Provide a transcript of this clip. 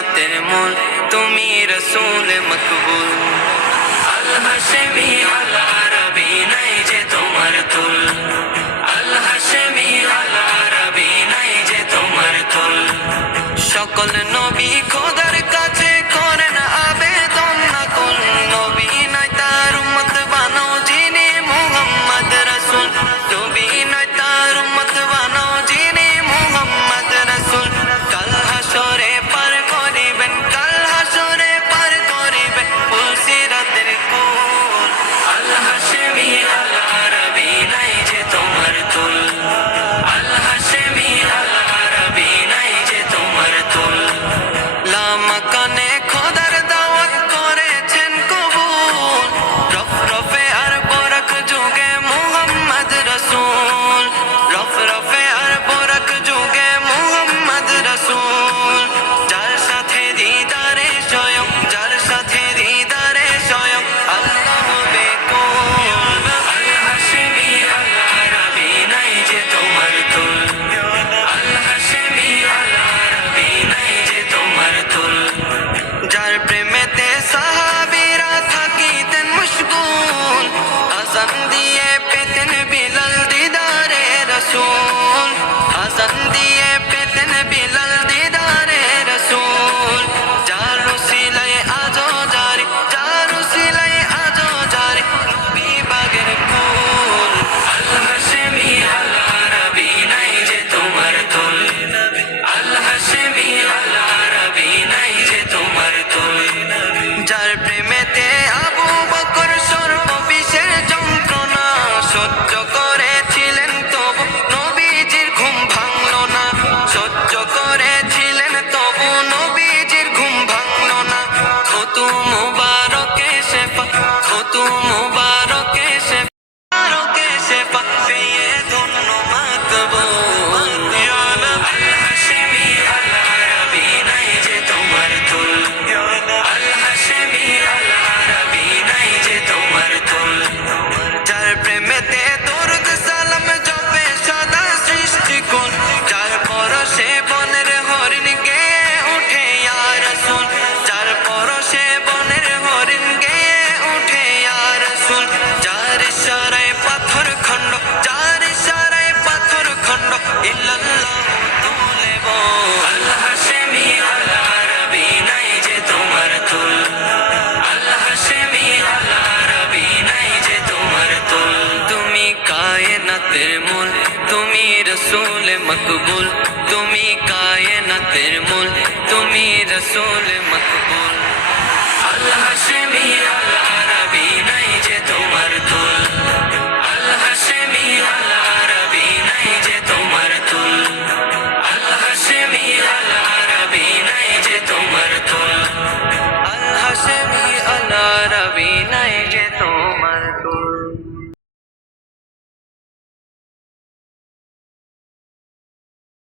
কায়নাতের মূল, তুমি রসূল মকবুল। আল হাশেমি আল আরবি নাই যে তোমার তুল, আল হাশেমি আল আরবি নাই যে তোমার তুল। সকল নবী খোদার কাছে করেন আবেদন নকুল, নবী নয় তার উম্মত বানাও যিনি মুহাম্মদ রাসূল, নবী নয় তার উম্মত বানাও যিনি মুহাম্মদ রাসূল। কাল হাসরে পার করিবেন, কাল হাসরে পার করিবেন পুলসিরাতের কুল। আল হাশেমি আল আরবি নাই যে তোমার তুল, আল হাশেমি আল আরবি নাই যে তোমার তুল। লামাকানে খোদার দাওয়াত করেছেন কবুল, রফ রফে আর বরক যুগে মুহাম্মদ রাসূল, রফ রফে আর বরক যুগে মুহাম্মদ রাসূল। যার সাথে দিদারে স্বয়ং, যার সাথে দিদারে স্বয়ং আল্লাহ বেকুল। আল হাশেমি আল আরবি নাই যে তোমার তুল, আল হাশেমি আল আরবি নাই যে তোমার তুল। যার প্রেমেতে সাহাবীরা থাকিতেন মশগুল, আযান দিয়ে পেতেন বিলাল দিদারে রাসূল, আযান দিয়ে পেতেন বিলাল দিদারে রাসূল। যার উসিলায় আজো জারি, যার উসিলায় আজো জারি নবী বাগের কুল। আল হাশেমি আল আরবি নাই যে তোমার তুল, আল হাশেমি আল আরবি নাই যে তোমার তুল। যার প্রেমেতে আবু বকর সর্ববিষের যন্ত্রণা সহ্য করেছিলেন তবু নবীজির ঘুম ভাঙল না, সহ্য করেছিলেন তবু নবীজির ঘুম ভাঙল না। খতু মুবারকে শেফা, খতু মুবারকে শেফা, মুবারকে শেফা পেয়ে ধন্য মাকবুল। আল হাশেমি আল আরবি নাই যে তোমার তুল, আল হাশেমি আল আরবি নাই যে তোমার তুল। যার প্রেমেতে দরুদ সালাম জপে সদা সৃষ্টিকুল, যার পরশে বনের হরিণ গেয়ে উঠে ইয়া রাসূল, যার পরশে বনের হরিণ গেয়ে উঠে ইয়া রাসূল। যার ইশারায় পাথর খণ্ড, যার ইশারায় পাথর খণ্ড ইল্লাল্লাহ তুলে বল। আল হাশেমি আল আরবি নাই যে তোমার তুল, আল হাশেমি আল আরবি নাই যে তোমার তুল। তুমি কায়নাতের মূল, তুমি রসূল মকবুল, তুমি কায়নাতের মূল, তুমি রসূল মকবুল। আল হাশেমি